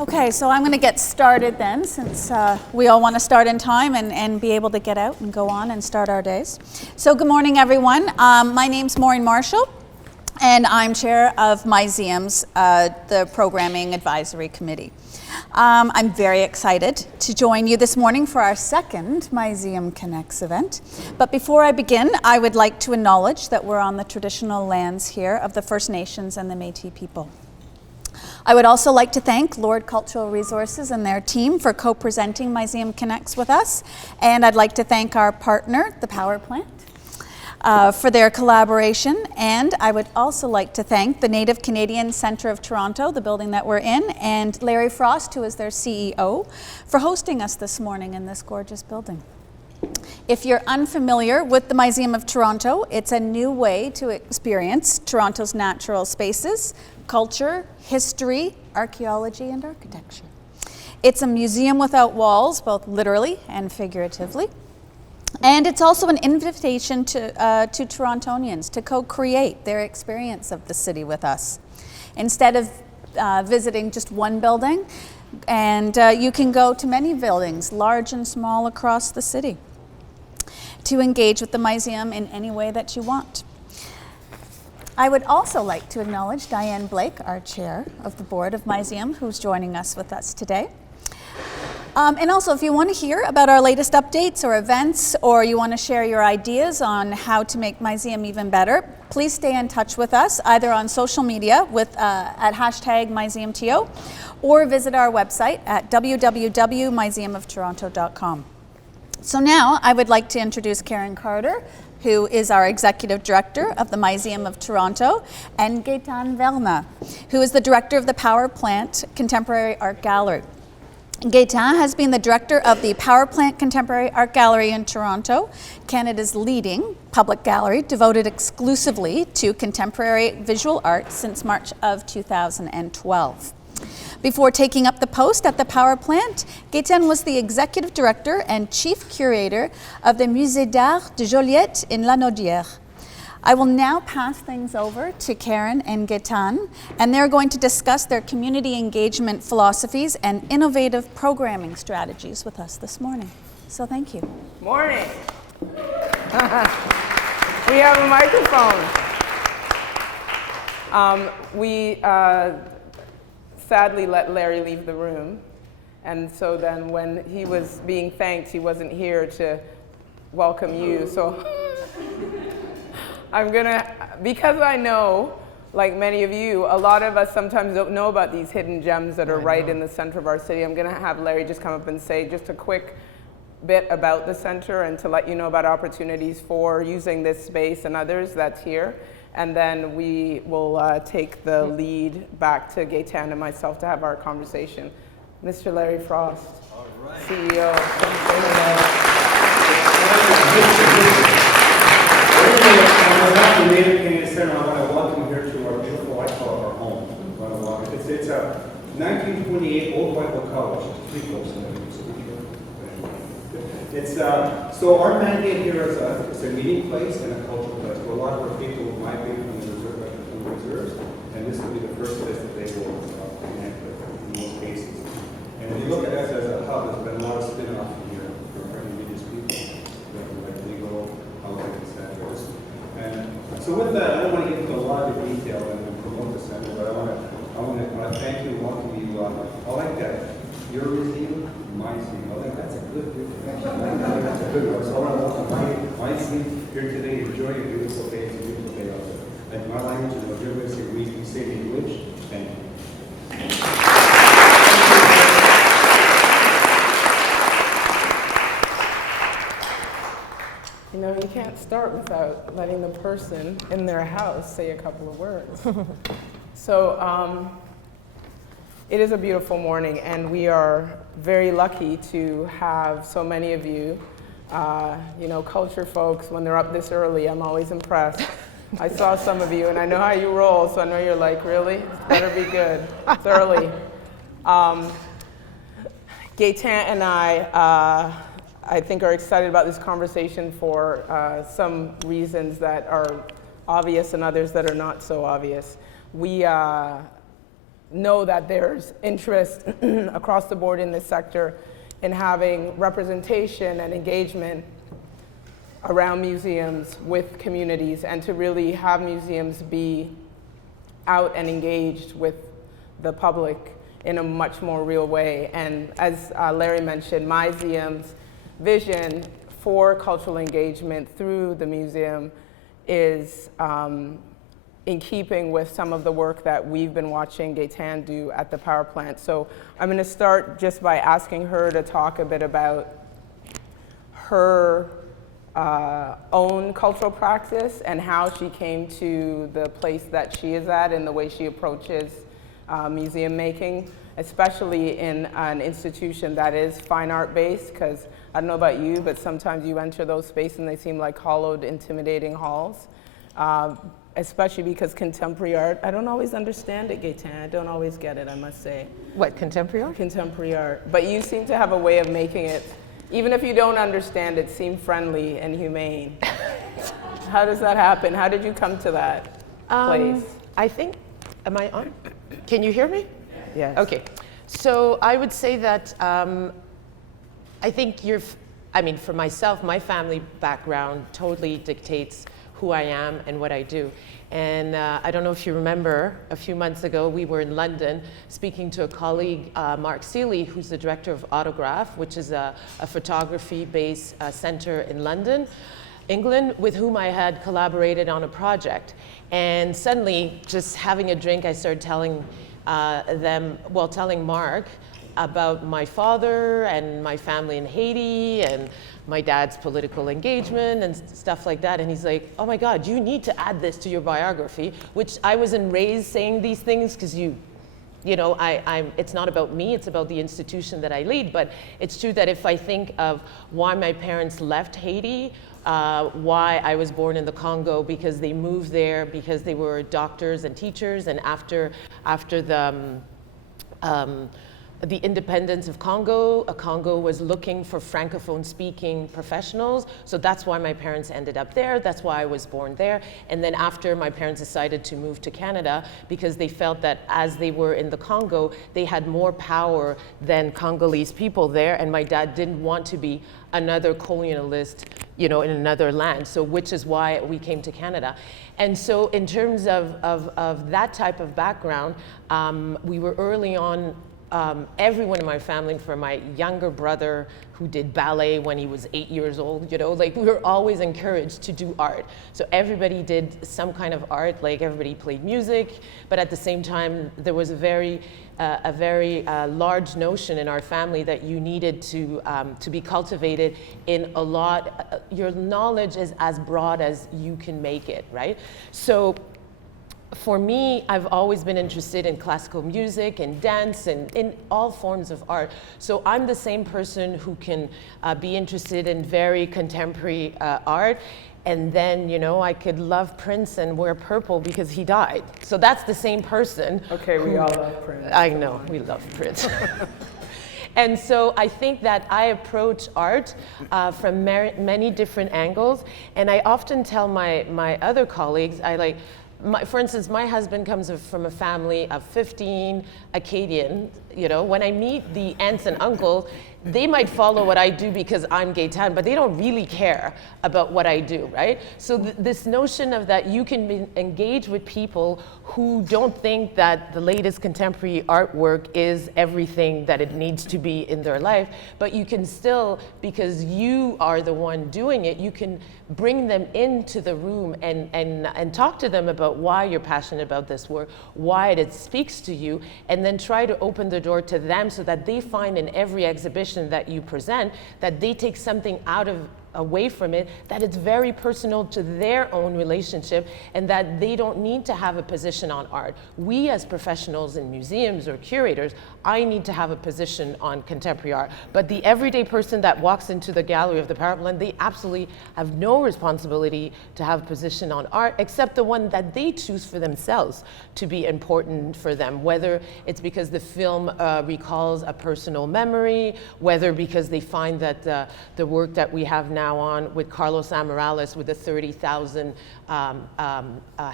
Okay, so I'm going to get started then, since we all want to start in time and be able to get out and go on and start our days. So good morning, everyone. My name's Maureen Marshall, and I'm chair of Myseum's the Programming Advisory Committee. I'm very excited to join you this morning for our second Myseum Connects event. But before I begin, I would like to acknowledge that we're on the traditional lands here of the First Nations and the Métis people. I would also like to thank Lord Cultural Resources and their team for co-presenting Myseum Connects with us. And I'd like to thank our partner, the power plant, for their collaboration. And I would also like to thank the Native Canadian Centre of Toronto, the building that we're in, and Larry Frost, who is their CEO, for hosting us this morning in this gorgeous building. If you're unfamiliar with the Myseum of Toronto, it's a new way to experience Toronto's natural spaces, culture, history, archaeology, and architecture. It's a museum without walls, both literally and figuratively. And it's also an invitation to Torontonians to co-create their experience of the city with us. Instead of visiting just one building, and you can go to many buildings, large and small, across the city, to engage with the Myseum in any way that you want. I would also like to acknowledge Diane Blake, our chair of the board of Myseum, who's joining us with us today. And also, if you want to hear about our latest updates or events, or you want to share your ideas on how to make Myseum even better, please stay in touch with us, either on social media at #MyseumTO, or visit our website at www.myseumoftoronto.com. So now I would like to introduce Karen Carter, who is our Executive Director of the Myseum of Toronto, and Gaëtane Verna, who is the Director of the Power Plant Contemporary Art Gallery. Gaëtane has been the Director of the Power Plant Contemporary Art Gallery in Toronto, Canada's leading public gallery devoted exclusively to contemporary visual art since March of 2012. Before taking up the post at the power plant, Gaëtane was the Executive Director and Chief Curator of the Musée d'Art de Joliette in La Naudière. I will now pass things over to Karen and Gaëtane, and they're going to discuss their community engagement philosophies and innovative programming strategies with us this morning. So thank you. Morning. We have a microphone. We sadly let Larry leave the room, and so then when he was being thanked, he wasn't here to welcome you. So I'm gonna, because I know, like many of you, a lot of us sometimes don't know about these hidden gems that are right in the center of our city. I'm gonna have Larry just come up and say just a quick bit about the center and to let you know about opportunities for using this space and others that's here. And then we will take the lead back to Gaëtane and myself to have our conversation. Mr. Larry Frost, all right. CEO. The Native Canadian Center, I want to welcome you here to our beautiful, I call it our home. It's a 1928 old white locale, which is pretty close to it. It's so our mandate here is it's a meeting place and a cultural place where a lot of our people will migrate from the reserves, and this will be the first place that they will connect with in most cases. And if you look at us as a hub, there's been a lot of spin-off here for indigenous people, like legal, housing, etc. And so with that, I don't want to get into a lot of detail and promote the center, but I want to thank you and welcome you. I like that. Your museum, Myseum. I think that's a good definition. That's a good one. So I want to welcome Myseum here today. Enjoy your beautiful day. It's a beautiful day also. And my language is Ojibwe, so we say the English. Thank you. You know, you can't start without letting the person in their house say a couple of words. So it is a beautiful morning, and we are very lucky to have so many of you. You know, culture folks, when they're up this early, I'm always impressed. I saw some of you, and I know how you roll, so I know you're like, really? It better be good. It's early. Gaëtane and I think are excited about this conversation for some reasons that are obvious and others that are not so obvious. We know that there's interest across the board in this sector in having representation and engagement around museums with communities, and to really have museums be out and engaged with the public in a much more real way. And as Larry mentioned, Myseum's vision for cultural engagement through the museum is in keeping with some of the work that we've been watching Gaëtane do at the power plant. So I'm going to start just by asking her to talk a bit about her own cultural practice and how she came to the place that she is at and the way she approaches museum making, especially in an institution that is fine art based, because I don't know about you, but sometimes you enter those spaces and they seem like hollowed, intimidating halls, especially because contemporary art, I don't always understand it, Gaëtane. I don't always get it, I must say. What, contemporary art? Contemporary art. But you seem to have a way of making it, even if you don't understand it, seem friendly and humane. How does that happen? How did you come to that place? I think, am I on? Can you hear me? Yes. Okay. So I would say that I think for myself, my family background totally dictates who I am and what I do. And I don't know if you remember, a few months ago, we were in London speaking to a colleague, Mark Seeley, who's the director of Autograph, which is a photography-based center in London, England, with whom I had collaborated on a project. And suddenly, just having a drink, I started telling telling Mark about my father and my family in Haiti and my dad's political engagement and stuff like that. And he's like, oh my God, you need to add this to your biography, which I wasn't raised saying these things because it's not about me, it's about the institution that I lead. But it's true that if I think of why my parents left Haiti, why I was born in the Congo, because they moved there because they were doctors and teachers, and after the independence of Congo was looking for Francophone-speaking professionals, so that's why my parents ended up there, that's why I was born there. And then after, my parents decided to move to Canada because they felt that as they were in the Congo, they had more power than Congolese people there, and my dad didn't want to be another colonialist, in another land, so which is why we came to Canada. And so in terms of that type of background, we were early on, everyone in my family, from my younger brother who did ballet when he was 8 years old, we were always encouraged to do art. So everybody did some kind of art, like everybody played music, but at the same time, there was a very large notion in our family that you needed to be cultivated in a lot. Your knowledge is as broad as you can make it, right? So for me, I've always been interested in classical music and dance and in all forms of art. So I'm the same person who can be interested in very contemporary art. And then, I could love Prince and wear purple because he died. So that's the same person. Okay, we all love Prince. I know, we love Prince. And so I think that I approach art from many different angles. And I often tell my other colleagues, for instance, my husband comes from a family of 15 Acadian. When I meet the aunts and uncles, they might follow what I do because I'm Gaëtane, but they don't really care about what I do, right? So this notion of that you can engage with people who don't think that the latest contemporary artwork is everything that it needs to be in their life, but you can still, because you are the one doing it, you can bring them into the room and talk to them about why you're passionate about this work, why it speaks to you, and then try to open the door to them so that they find in every exhibition that you present that they take something away from it, that it's very personal to their own relationship, and that they don't need to have a position on art. We as professionals in museums or curators, I need to have a position on contemporary art. But the everyday person that walks into the gallery of the power plant, they absolutely have no responsibility to have a position on art, except the one that they choose for themselves to be important for them, whether it's because the film recalls a personal memory, whether because they find that the work that we have now now on with Carlos Amarales with the 30,000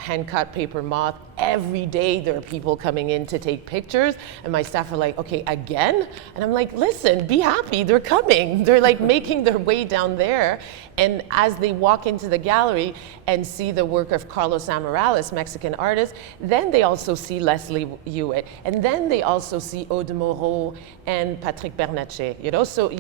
hand-cut paper moth. Every day there are people coming in to take pictures, and my staff are like, okay, again? And I'm like, listen, be happy, they're coming. They're like making their way down there. And as they walk into the gallery and see the work of Carlos Amarales, Mexican artist, then they also see Leslie Hewitt. And then they also see Aude Moreau and Patrick Bernatchez, you know? So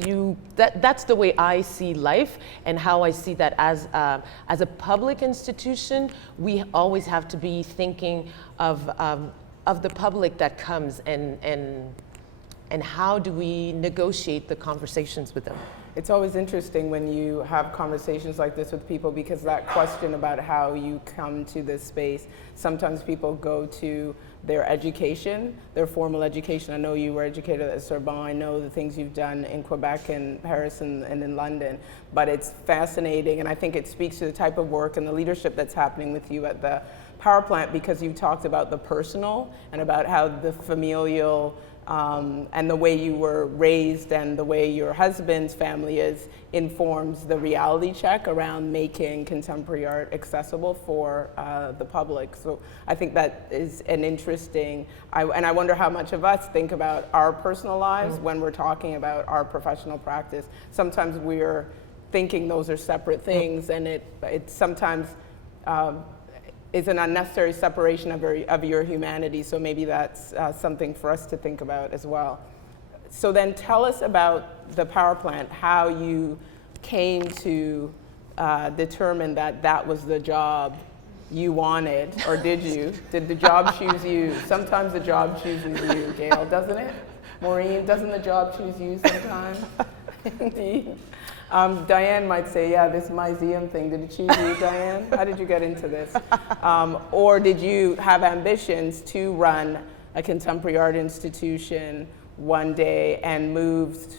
that's the way I see life and how I see that as a public institution. We always have to be thinking of the public that comes and how do we negotiate the conversations with them. It's always interesting when you have conversations like this with people, because that question about how you come to this space, sometimes people go to their education, their formal education. I know you were educated at Sorbonne. I know the things you've done in Quebec and Paris and in London, but it's fascinating, and I think it speaks to the type of work and the leadership that's happening with you at the power plant, because you talked about the personal and about how the familial and the way you were raised and the way your husband's family is informs the reality check around making contemporary art accessible for the public. So I think that is an interesting, and I wonder how much of us think about our personal lives when we're talking about our professional practice. Sometimes we're thinking those are separate things, and it sometimes is an unnecessary separation of your humanity. So maybe that's something for us to think about as well. So then tell us about the power plant, how you came to determine that that was the job you wanted, or did you? Did the job choose you? Sometimes the job chooses you, Gail, doesn't it? Maureen, doesn't the job choose you sometimes? Indeed. Diane might say, yeah, this Myseum thing, did it choose you, Diane? How did you get into this? Or did you have ambitions to run a contemporary art institution one day and moved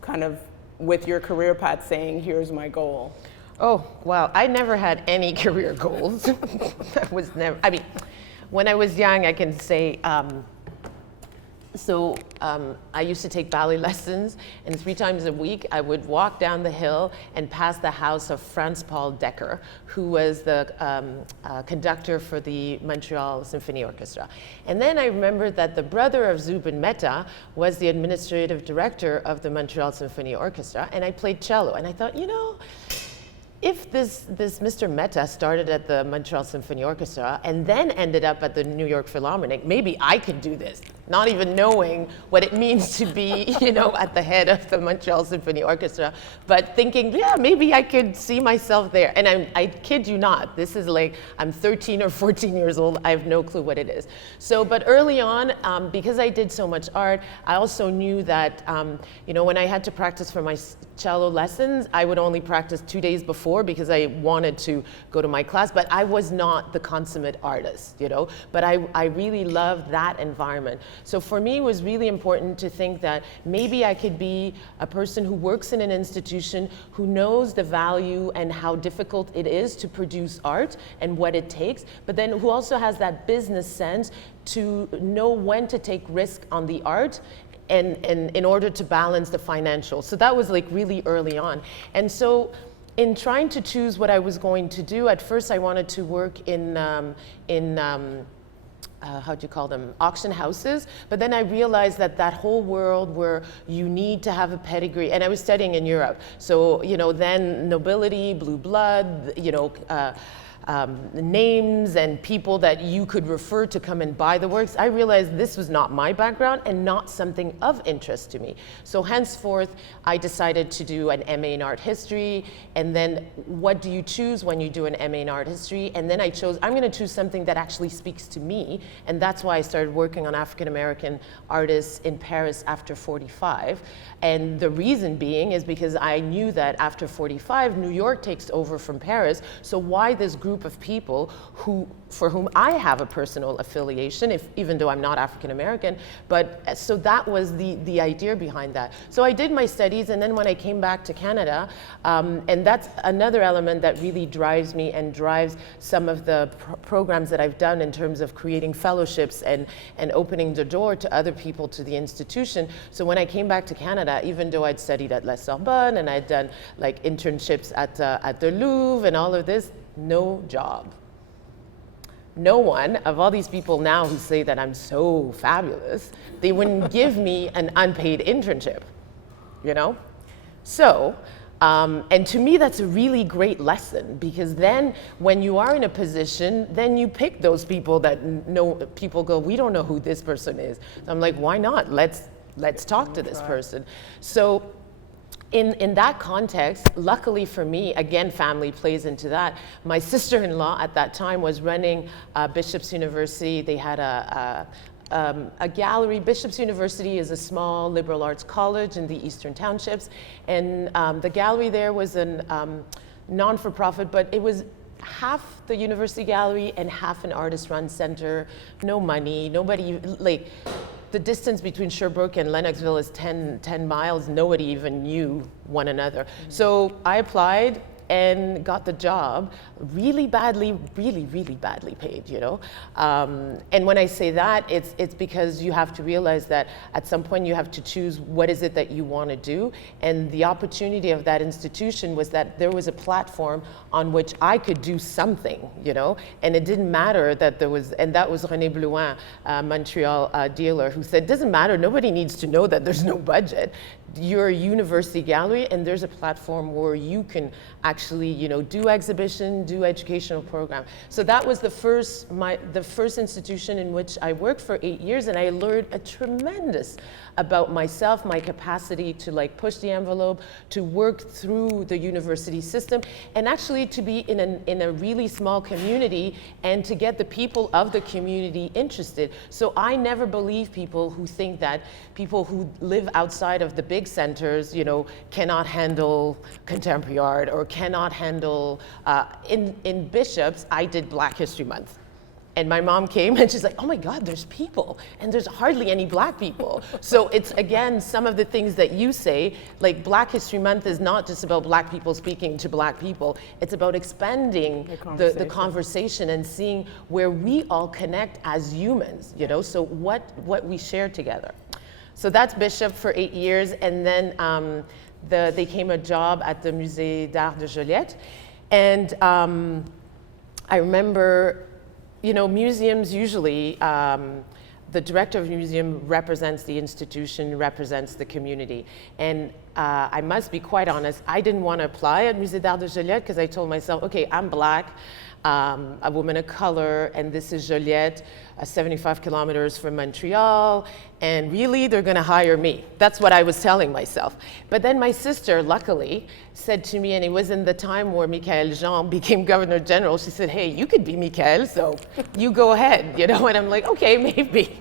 kind of with your career path saying, here's my goal? Oh, wow, I never had any career goals. That was never, I mean, when I was young, I can say, I used to take ballet lessons, and 3 times a week I would walk down the hill and pass the house of Franz Paul Decker, who was the conductor for the Montreal Symphony Orchestra. And then I remembered that the brother of Zubin Mehta was the administrative director of the Montreal Symphony Orchestra, and I played cello. And I thought, you know, if this Mr. Mehta started at the Montreal Symphony Orchestra and then ended up at the New York Philharmonic, maybe I could do this, not even knowing what it means to be, you know, at the head of the Montreal Symphony Orchestra, but thinking, yeah, maybe I could see myself there. And I kid you not, this is like, I'm 13 or 14 years old, I have no clue what it is. So, but early on, because I did so much art, I also knew that, you know, when I had to practice for my cello lessons, I would only practice 2 days before because I wanted to go to my class, but I was not the consummate artist, you know, but I really loved that environment. So for me, it was really important to think that maybe I could be a person who works in an institution, who knows the value and how difficult it is to produce art and what it takes, but then who also has that business sense to know when to take risk on the art and in order to balance the financials. So that was like really early on. And so in trying to choose what I was going to do, at first I wanted to work in how do you call them, auction houses, but then I realized that that whole world where you need to have a pedigree, and I was studying in Europe, so, you know, then nobility, blue blood, you know, names and people that you could refer to come and buy the works, I realized this was not my background and not something of interest to me. So henceforth, I decided to do an MA in art history, and then what do you choose when you do an MA in art history? And then I chose, I'm gonna choose something that actually speaks to me, and that's why I started working on African American artists in Paris after 45. And the reason being is because I knew that after 45, New York takes over from Paris, so why this group group of people for whom I have a personal affiliation, even though I'm not African American. But so that was the idea behind that. So I did my studies, and then when I came back to Canada, and that's another element that really drives me and drives some of the programs that I've done in terms of creating fellowships and opening the door to other people to the institution. So when I came back to Canada, even though I'd studied at La Sorbonne and I'd done like internships at the Louvre and all of this, no job. No one of all these people now who say that I'm so fabulous, they wouldn't give me an unpaid internship, you know? So, and to me, that's a really great lesson, because then when you are in a position, then you pick those people that know, people go, we don't know who this person is. So I'm like, why not? Let's talk to this person. So in that context, luckily for me, again, family plays into that. My sister-in-law at that time was running Bishop's University. They had a gallery. Bishop's University is a small liberal arts college in the Eastern Townships. And the gallery there was a non-for-profit, but it was half the university gallery and half an artist-run center. No money, nobody, like, the distance between Sherbrooke and Lennoxville is 10 miles. Nobody even knew one another. So I applied and got the job, really badly, really, really badly paid, you know? And when I say that, it's because you have to realize that at some point you have to choose what is it that you want to do. And the opportunity of that institution was that there was a platform on which I could do something, you know? And it didn't matter that there was, and that was René Blouin, a Montreal dealer, who said, doesn't matter, nobody needs to know that there's no budget. You're a university gallery, and there's a platform where you can actually, you know, do exhibition, do educational program. So that was the first institution in which I worked for 8 years, and I learned a tremendous about myself, my capacity to like push the envelope, to work through the university system, and actually to be in a really small community and to get the people of the community interested. So I never believe people who think that people who live outside of the big centers, you know, cannot handle contemporary art or cannot handle, in Bishop's, I did Black History Month. And my mom came and she's like, oh my God, there's people, and there's hardly any Black people. So it's, again, some of the things that you say, like Black History Month is not just about Black people speaking to Black people, it's about expanding the conversation and seeing where we all connect as humans, you know, so what we share together. So that's Bishop for 8 years, and then they came a job at the Musée d'Art de Joliette. And I remember, you know, museums usually, the director of the museum represents the institution, represents the community. And I must be quite honest, I didn't want to apply at Musée d'Art de Joliette because I told myself, okay, I'm Black, a woman of color, and this is Joliette, 75 kilometers from Montreal, and really they're gonna hire me. That's what I was telling myself. But then my sister, luckily, said to me, and it was in the time where Michaël Jean became Governor General, she said, hey, you could be Michaël, so you go ahead, you know, and I'm like, okay, maybe.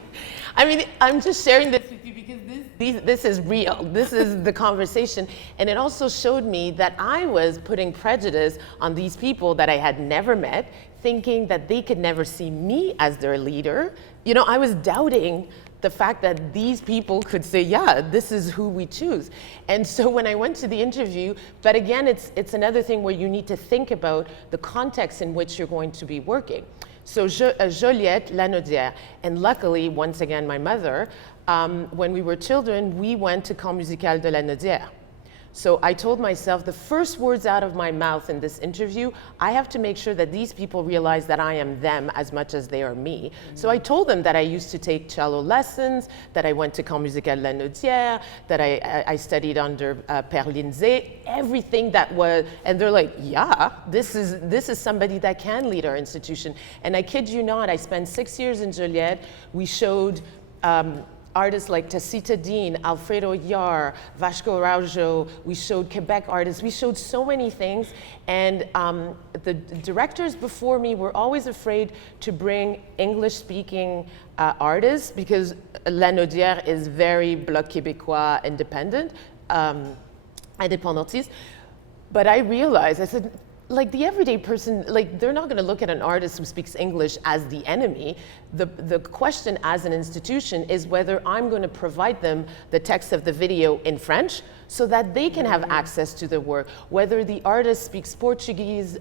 I mean, I'm just sharing this with you because this is real. This is the conversation. And it also showed me that I was putting prejudice on these people that I had never met, thinking that they could never see me as their leader. You know, I was doubting the fact that these people could say, yeah, this is who we choose. And so when I went to the interview, but again, it's another thing where you need to think about the context in which you're going to be working. So Joliette, Lanaudière, and luckily, once again, my mother, when we were children, we went to Camp Musical de Lanaudière. So I told myself, the first words out of my mouth in this interview, I have to make sure that these people realize that I am them as much as they are me. So I told them that I used to take cello lessons, that I went to Camp Musical de Lanaudière, that I studied under Père Lindsay, everything that was, and they're like, yeah, this is somebody that can lead our institution. And I kid you not, I spent 6 years in Joliette. We showed artists like Tacita Dean, Alfredo Yar, Vasco Araujo. We showed Quebec artists. We showed so many things. And the directors before me were always afraid to bring English-speaking artists because Lanaudière is very Bloc Québécois independent, indépendantiste. But I realized, I said, like the everyday person, like they're not going to look at an artist who speaks English as the enemy. The question as an institution is whether I'm going to provide them the text of the video in French so that they can have access to the work. Whether the artist speaks Portuguese,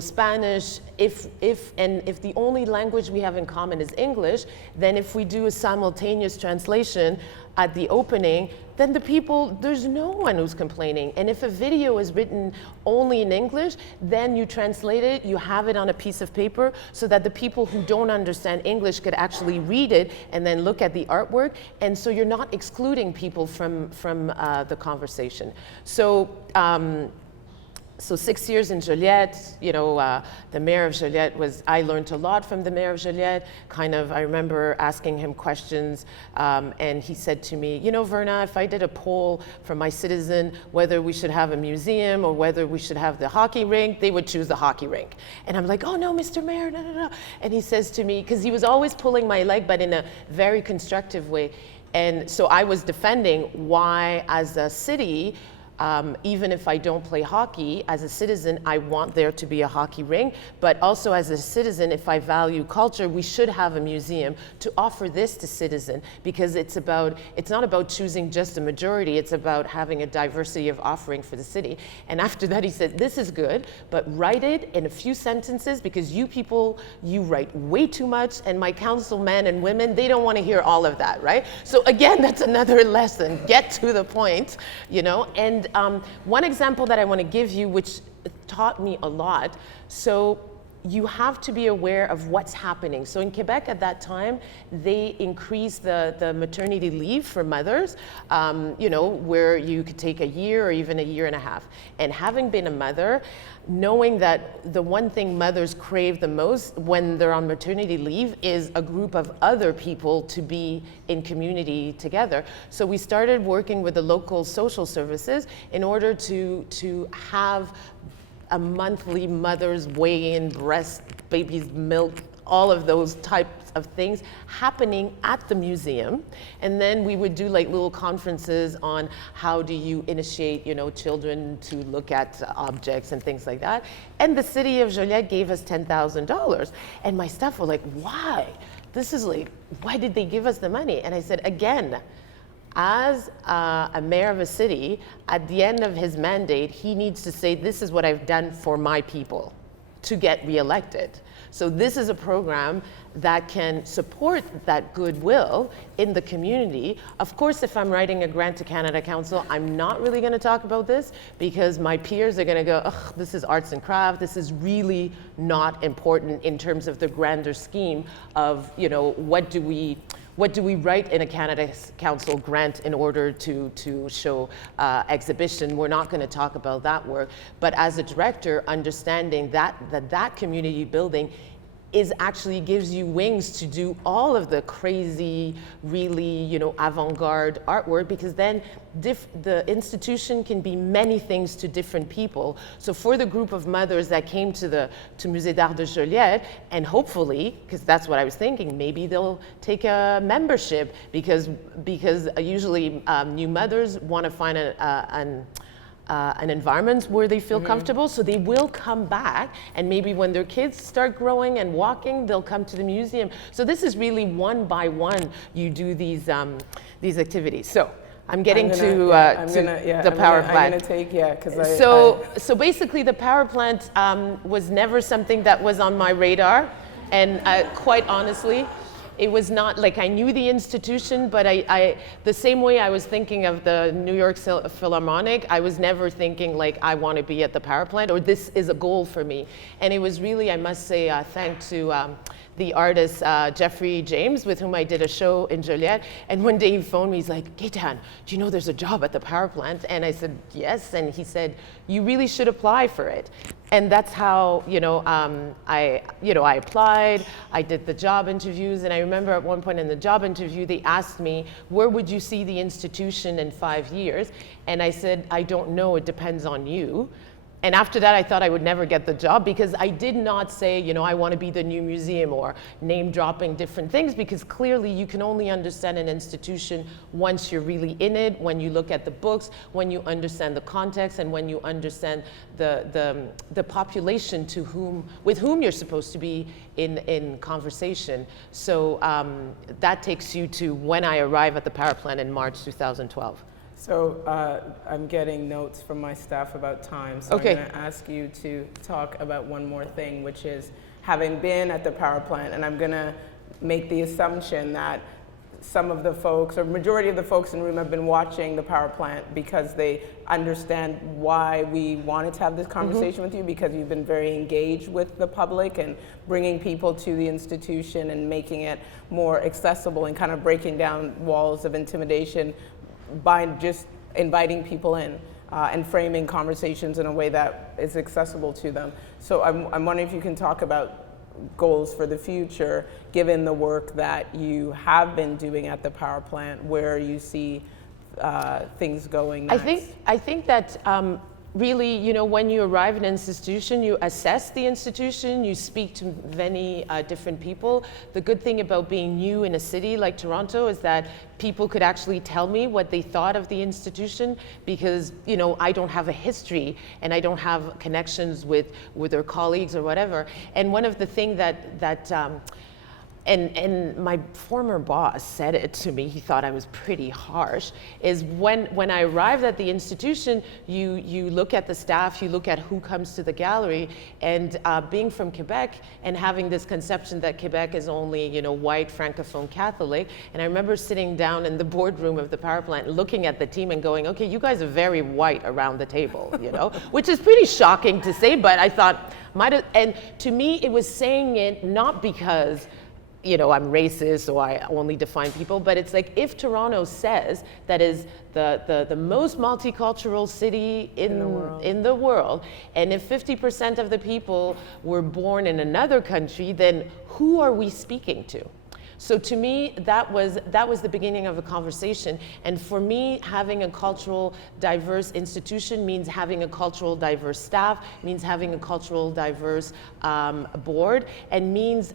Spanish, if the only language we have in common is English, then if we do a simultaneous translation at the opening, then there's no one who's complaining. And if a video is written only in English, then you translate it, you have it on a piece of paper so that the people who don't understand English could actually read it and then look at the artwork. And so you're not excluding people from the conversation. So 6 years in Joliette, the mayor of Joliette I learned a lot from the mayor of Joliette. I remember asking him questions, and he said to me, Verna, if I did a poll for my citizen, whether we should have a museum or whether we should have the hockey rink, they would choose the hockey rink. And I'm like, oh no, Mr. Mayor, no. And he says to me, because he was always pulling my leg, but in a very constructive way. And so I was defending why, as a city, even if I don't play hockey, as a citizen, I want there to be a hockey rink. But also as a citizen, if I value culture, we should have a museum to offer this to citizens, because it's not about choosing just a majority, it's about having a diversity of offering for the city. And after that, he said, this is good, but write it in a few sentences, because you people, you write way too much, and my councilmen and women, they don't want to hear all of that, right? So again, that's another lesson. Get to the point, And one example that I want to give you, which taught me a lot, so you have to be aware of what's happening. So in Quebec at that time, they increased the maternity leave for mothers, where you could take a year or even a year and a half. And having been a mother, knowing that the one thing mothers crave the most when they're on maternity leave is a group of other people to be in community together. So we started working with the local social services in order to have a monthly mother's weigh-in, breast, baby's milk, all of those types of things happening at the museum. And then we would do like little conferences on how do you initiate, children to look at objects and things like that. And the city of Joliette gave us $10,000. And my staff were like, why? Why did they give us the money? And I said, again, as a mayor of a city, at the end of his mandate, he needs to say, this is what I've done for my people to get reelected. So this is a program that can support that goodwill in the community. Of course, if I'm writing a grant to Canada Council, I'm not really going to talk about this, because my peers are going to go, ugh, this is arts and craft. This is really not important in terms of the grander scheme of, what do we write in a Canada Council grant in order to show exhibition? We're not going to talk about that work. But as a director, understanding that community building actually gives you wings to do all of the crazy, really, avant-garde artwork, because then the institution can be many things to different people. So for the group of mothers that came to Musée d'Art de Joliette, and hopefully, because that's what I was thinking, maybe they'll take a membership, because usually new mothers want to find an environment where they feel comfortable, so they will come back, and maybe when their kids start growing and walking, they'll come to the museum. So this is really one by one you do these activities. So I'm getting to the power plant. So basically the power plant was never something that was on my radar, and quite honestly, it was not like I knew the institution, but I the same way I was thinking of the New York Philharmonic, I was never thinking like I want to be at the power plant, or this is a goal for me. And it was really, I must say, thanks to the artist Jeffrey James, with whom I did a show in Joliette. And one day he phoned me, he's like, Gaëtane, do you know there's a job at the power plant? And I said, yes. And he said, you really should apply for it. And that's how, I applied, I did the job interviews, and I remember at one point in the job interview, they asked me, where would you see the institution in 5 years? And I said, I don't know, it depends on you. And after that, I thought I would never get the job because I did not say, you know, I want to be the new museum or name dropping different things, because clearly you can only understand an institution once you're really in it, when you look at the books, when you understand the context, and when you understand the population with whom you're supposed to be in conversation. So that takes you to when I arrive at the power plant in March 2012. So I'm getting notes from my staff about time, so Okay. I'm going to ask you to talk about one more thing, which is having been at the power plant, and I'm going to make the assumption that some of the folks, or majority of the folks in the room, have been watching the power plant because they understand why we wanted to have this conversation with you, because you've been very engaged with the public and bringing people to the institution and making it more accessible and kind of breaking down walls of intimidation by just inviting people in and framing conversations in a way that is accessible to them. So I'm wondering if you can talk about goals for the future, given the work that you have been doing at the power plant, where you see things going next. I think that really, you know, when you arrive in an institution, you assess the institution, you speak to many different people. The good thing about being new in a city like Toronto is that people could actually tell me what they thought of the institution, because, you know, I don't have a history and I don't have connections with their colleagues or whatever. And one of the things and my former boss said it to me, he thought I was pretty harsh, is when I arrived at the institution, you look at the staff, you look at who comes to the gallery, and being from Quebec and having this conception that Quebec is only, you know, white, francophone, Catholic, and I remember sitting down in the boardroom of the power plant, looking at the team and going, okay, you guys are very white around the table, you know, which is pretty shocking to say, but I thought, and to me, it was saying it not because, you know, I'm racist or I only define people, but it's like, if Toronto says that is the most multicultural city in the world, and if 50% of the people were born in another country, then who are we speaking to? So to me, that was the beginning of a conversation. And for me, having a cultural diverse institution means having a cultural diverse staff, means having a cultural diverse board, and means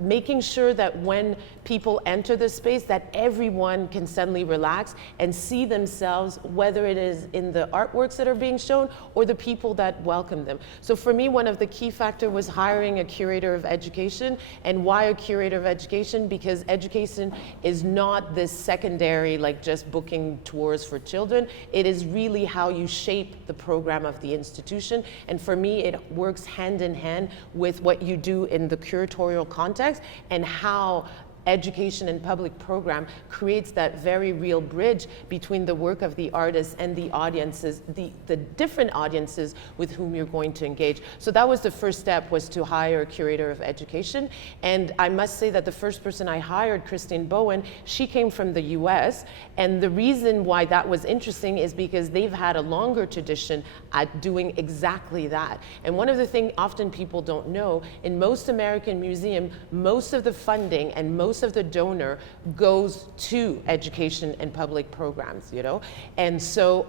making sure that when people enter the space, that everyone can suddenly relax and see themselves, whether it is in the artworks that are being shown or the people that welcome them. So for me, one of the key factors was hiring a curator of education. And why a curator of education? Because education is not this secondary, like just booking tours for children. It is really how you shape the program of the institution. And for me, it works hand in hand with what you do in the curatorial context, and how education and public program creates that very real bridge between the work of the artists and the audiences, the different audiences with whom you're going to engage. So that was the first step, was to hire a curator of education. And I must say that the first person I hired, Christine Bowen, she came from the US. And the reason why that was interesting is because they've had a longer tradition at doing exactly that. And one of the things often people don't know, in most American museums, most of the funding and most of the donor goes to education and public programs, you know? And so,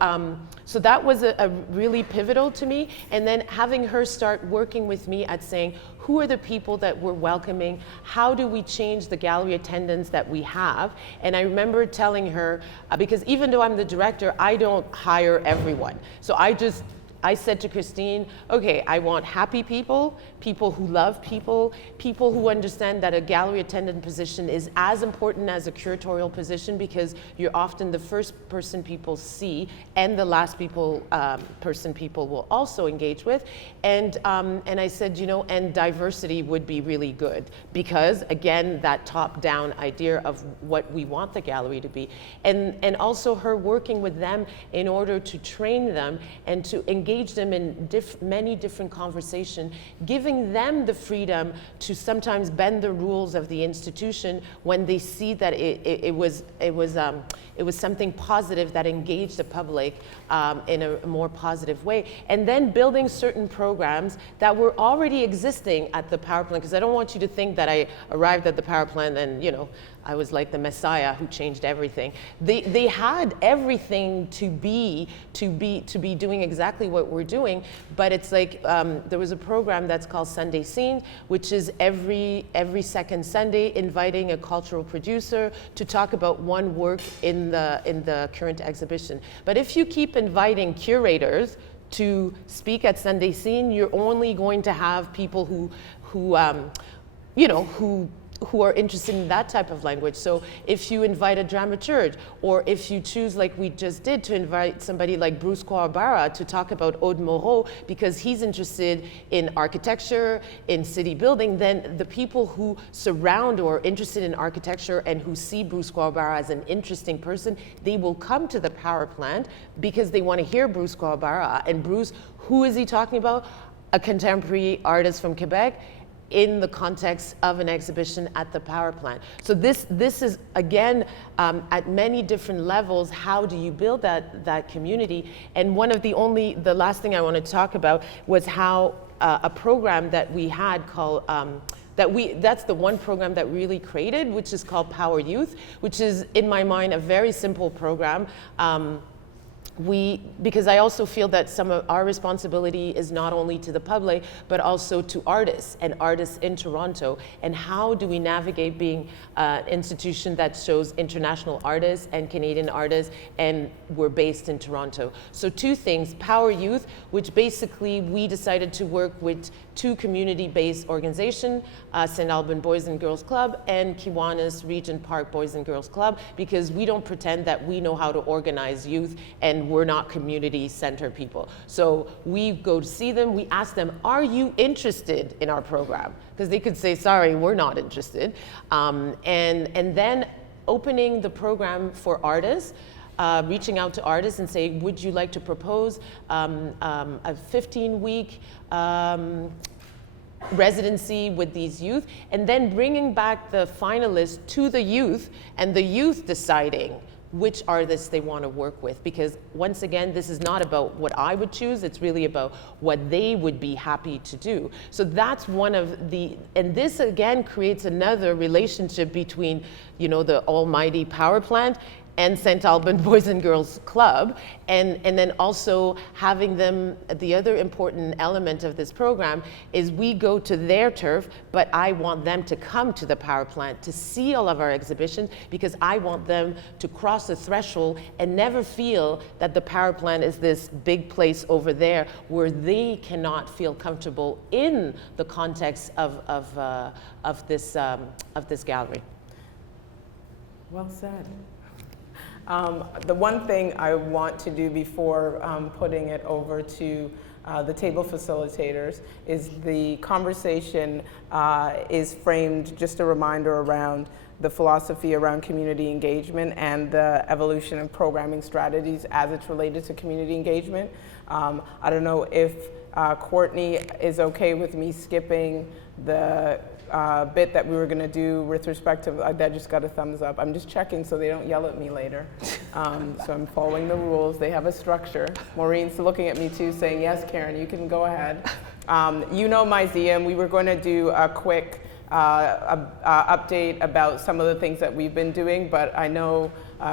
so that was a really pivotal to me. And then having her start working with me at saying, who are the people that we're welcoming? How do we change the gallery attendance that we have? And I remember telling her, because even though I'm the director, I don't hire everyone. So I said to Christine, okay, I want happy people, people who love people, people who understand that a gallery attendant position is as important as a curatorial position, because you're often the first person people see and the last person people will also engage with. And I said, you know, and diversity would be really good, because again, that top-down idea of what we want the gallery to be. And also her working with them in order to train them and to engage them in many different conversations, giving them the freedom to sometimes bend the rules of the institution when they see that it was It was something positive that engaged the public in a more positive way. And then building certain programs that were already existing at the power plant, because I don't want you to think that I arrived at the power plant and, you know, I was like the messiah who changed everything. They had everything to be doing exactly what we're doing, but it's like there was a program that's called Sunday Scene, which is every second Sunday inviting a cultural producer to talk about one work in the current exhibition. But if you keep inviting curators to speak at Sunday Scene, you're only going to have people who are interested in that type of language. So if you invite a dramaturge, or if you choose, like we just did, to invite somebody like Bruce Kouabara to talk about Aude Moreau because he's interested in architecture, in city building, then the people who surround or are interested in architecture and who see Bruce Kouabara as an interesting person, they will come to the power plant because they want to hear Bruce Kouabara. And Bruce, who is he talking about? A contemporary artist from Quebec, in the context of an exhibition at the power plant. So this is, again, at many different levels, how do you build that community? And the last thing I want to talk about was how a program that we had called, that's the one program that really created, which is called Power Youth, which is, in my mind, a very simple program. Because I also feel that some of our responsibility is not only to the public, but also to artists and artists in Toronto. And how do we navigate being an institution that shows international artists and Canadian artists, and we're based in Toronto? So two things: Power Youth, which basically we decided to work with two community-based organizations, St. Alban Boys and Girls Club and Kiwanis Regent Park Boys and Girls Club, because we don't pretend that we know how to organize youth and we're not community center people. So we go to see them, we ask them, are you interested in our program? Because they could say, sorry, we're not interested. And then opening the program for artists, reaching out to artists and say, would you like to propose a 15-week residency with these youth, and then bringing back the finalists to the youth, and the youth deciding which artists they want to work with. Because once again, this is not about what I would choose, it's really about what they would be happy to do. So that's one of the, and this again creates another relationship between, you know, the almighty power plant and St. Alban Boys and Girls Club, and then also having them, the other important element of this program is we go to their turf, but I want them to come to the power plant to see all of our exhibitions, because I want them to cross the threshold and never feel that the power plant is this big place over there where they cannot feel comfortable in the context of this gallery. Well said. The one thing I want to do before putting it over to the table facilitators is the conversation is framed, just a reminder, around the philosophy around community engagement and the evolution of programming strategies as it's related to community engagement. I don't know if Courtney is okay with me skipping the bit that we were going to do with respect to, that just got a thumbs up. I'm just checking so they don't yell at me later. So I'm following the rules. They have a structure. Maureen's looking at me too, saying, yes, Karen, you can go ahead. You know Myseum. We were going to do a quick update about some of the things that we've been doing, but I know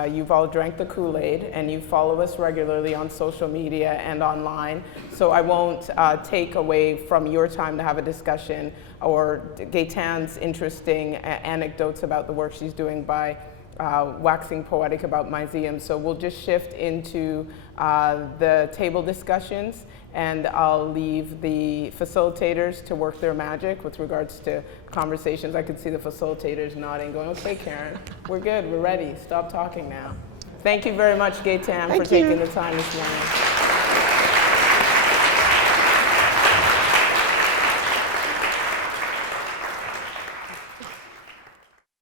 you've all drank the Kool-Aid and you follow us regularly on social media and online, so I won't take away from your time to have a discussion or Gaëtane's interesting anecdotes about the work she's doing by waxing poetic about Myseum. So we'll just shift into the table discussions, and I'll leave the facilitators to work their magic with regards to conversations. I could see the facilitators nodding, going, okay, Karen, we're good, we're ready, stop talking now. Thank you very much, Gaëtane, for taking the time this morning.